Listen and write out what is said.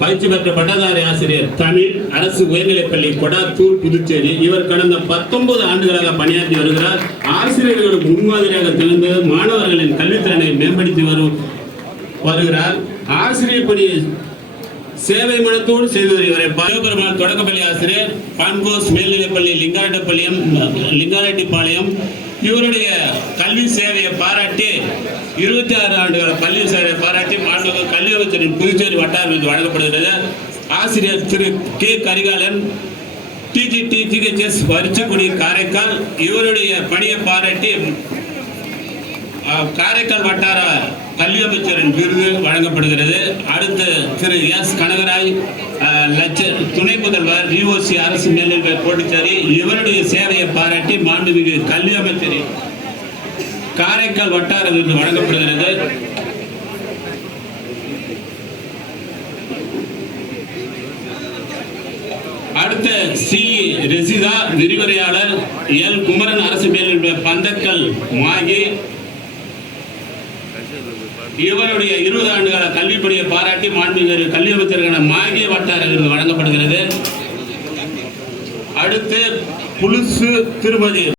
பயிற்சி பெற்ற பட்டதாரி ஆசிரியர் தமிழ் அரசு உயர்நிலைப்பள்ளி கொடாத்தூர் புதுச்சேரி. இவர் கடந்த 19 ஆண்டுகளாக பணியாற்றி வருகிறார். ஆசிரியர்களுக்கு முன்மாதிரியாக திகழ்ந்து மாணவர்களின் கல்வித்திறனை மேம்படுத்தி வருகிறார். ஆசிரியர் பணியை சேவை மனத்தோடு செய்து வருகிறார். பயோபெருமாள் தொடக்கப்பள்ளி ஆசிரியர், பான்கோஸ் மேல்நிலைப்பள்ளி லிங்காரெட்டிப்பாளையம். இவருடைய கல்வி சேவையை பாராட்டி 26 ஆண்டுகால கல்வி சேவையை பாராட்டி மாண்புமிகு கல்வி அமைச்சரின் புதுச்சேரி வட்டார விருது வழங்கப்படுகிறது. ஆசிரியர் Thiru K Karikalan, TGT THS Varichakkudi Karaikal. இவருடைய பணியை பாராட்டி காரைக்கால் வட்டார கல்வி அமைச்சரின் விருது வழங்கப்படுகிறது. அடுத்து திரு எஸ் கனகராய், துணை முதல்வர், ரிஓசி அரசு மேல்நிலை போட்டிச்சாரி. இவருடைய சேவையை பாராட்டி மாண்புமிகு கல்வி அமைச்சரின் காரைக்கால் வட்டார விருது வழங்கப்படுகிறது. அடுத்த சி ரெசிதா, விரிவுரையாளர் எல் குமரன், அரசு மேல்நிலை பந்தக்கல் மாகி. இவருடைய 20 ஆண்டுகால கல்வி பணியை பாராட்டி மாண்புமிகு கல்வி அமைச்சருக்கான மாகி வட்டார விருது வழங்கப்படுகிறது. அடுத்து புலுசு திருமதி